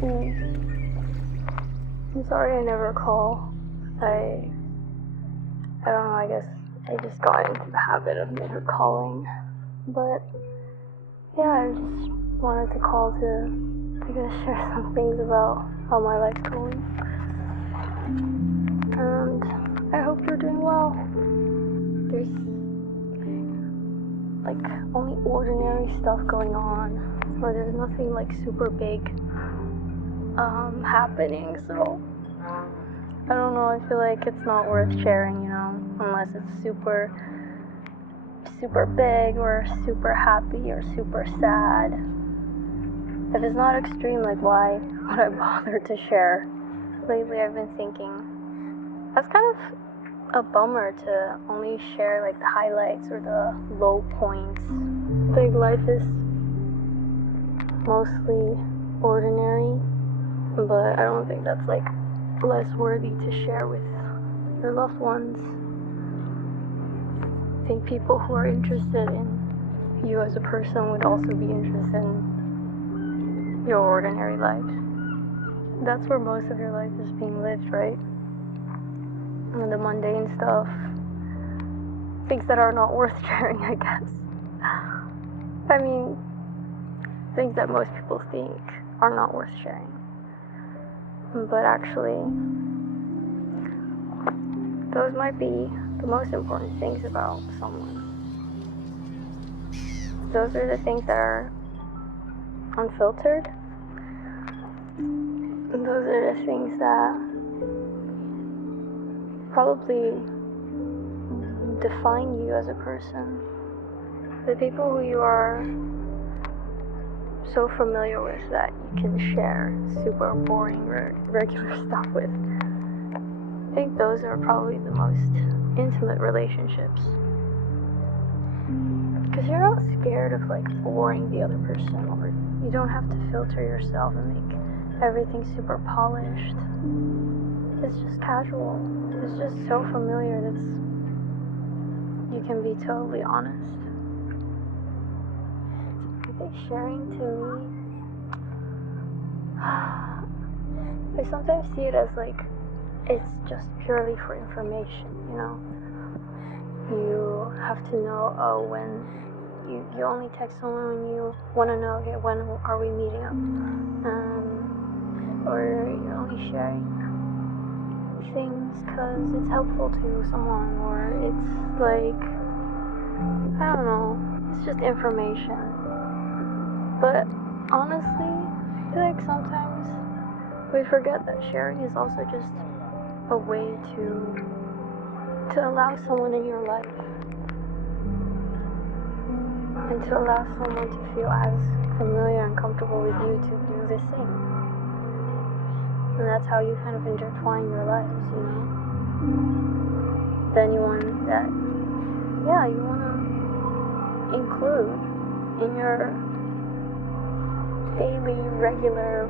I'm sorry I never call. I don't know, I guess I just got into the habit of never calling. But yeah, I just wanted to call to, I guess, share some things about how my life's going. And I hope you're doing well. There's like only ordinary stuff going on, or there's nothing like super big happening, so I don't know, I feel like it's not worth sharing, unless it's super big or super happy or super sad. If it's not extreme, like, why would I bother to share? Lately I've been thinking that's kind of a bummer to only share like the highlights or the low points. I think life is mostly ordinary, but I don't think that's like less worthy to share with your loved ones. I think people who are interested in you as a person would also be interested in your ordinary life. That's where most of your life is being lived, right? And the mundane stuff, things that are not worth sharing, I guess. I mean, things that most people think are not worth sharing. But actually, those might be the most important things about someone. Those are the things that are unfiltered. And those are the things that probably define you as a person. The people who you are so familiar with that you can share super boring, regular stuff with. I think those are probably the most intimate relationships. Because you're not scared of like boring the other person, or you don't have to filter yourself and make everything super polished. It's just casual. It's just so familiar that you can be totally honest. I think sharing to me, I sometimes see it as like it's just purely for information, You have to know, when you only text someone when you want to know, okay, when are we meeting up? Or you're only sharing things because it's helpful to someone, or it's like, I don't know, it's just information. But honestly, I feel like sometimes we forget that sharing is also just a way to allow someone in your life, and to allow someone to feel as familiar and comfortable with you to do the same. And that's how you kind of intertwine your lives, With anyone that, you want to include in your daily, regular,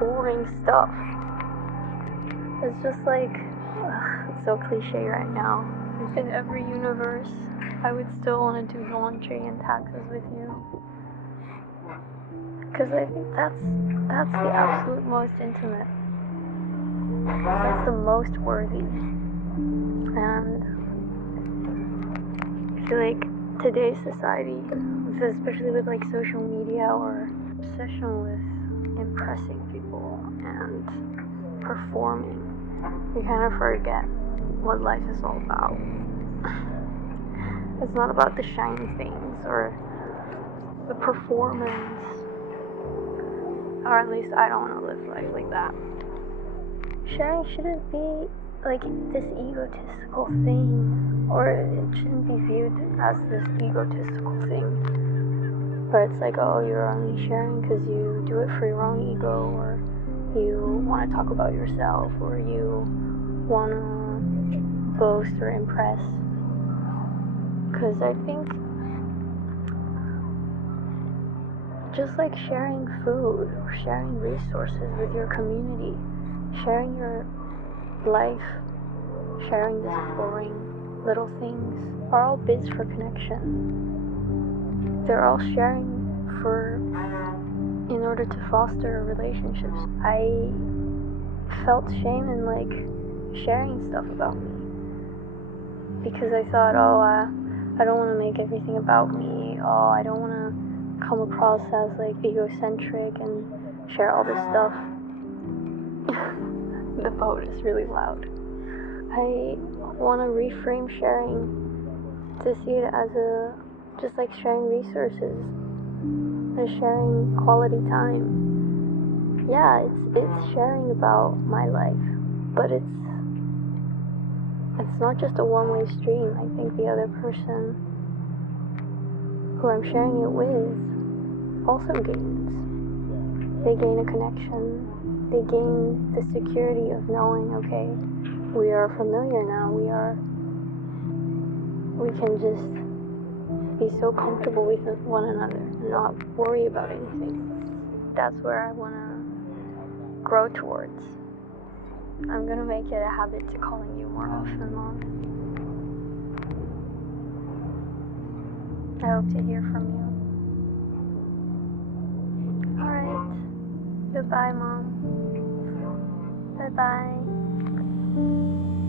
boring stuff. It's just like, it's so cliche right now. In every universe, I would still want to do laundry and taxes with you. Because I think that's the absolute most intimate. That's the most worthy. And I feel like today's society, especially with like social media or obsession with impressing people and performing, we kind of forget what life is all about. It's not about the shiny things or the performance, or at least I don't want to live life like that. Sharing shouldn't be like this egotistical thing, or it shouldn't be viewed as this egotistical thing. But it's like, oh, you're only sharing because you do it for your own ego, or you want to talk about yourself, or you want to boast or impress. Because I think just like sharing food or sharing resources with your community, sharing your life, sharing these boring little things are all bits for connection. They're all sharing for in order to foster relationships, I felt shame in like sharing stuff about me because I thought, I don't want to make everything about me. Oh, I don't want to come across as like egocentric and share all this stuff. The boat is really loud. I want to reframe sharing to see it as just like sharing resources and sharing quality time. Yeah, it's sharing about my life, but it's not just a one-way stream. I think the other person who I'm sharing it with also gains. They gain a connection. They gain the security of knowing, okay, we are familiar now. We can just be so comfortable with one another and not worry about anything. That's where I want to grow towards. I'm gonna make it a habit to calling you more often, Mom. I hope to hear from you. Alright. Goodbye, Mom. Bye-bye.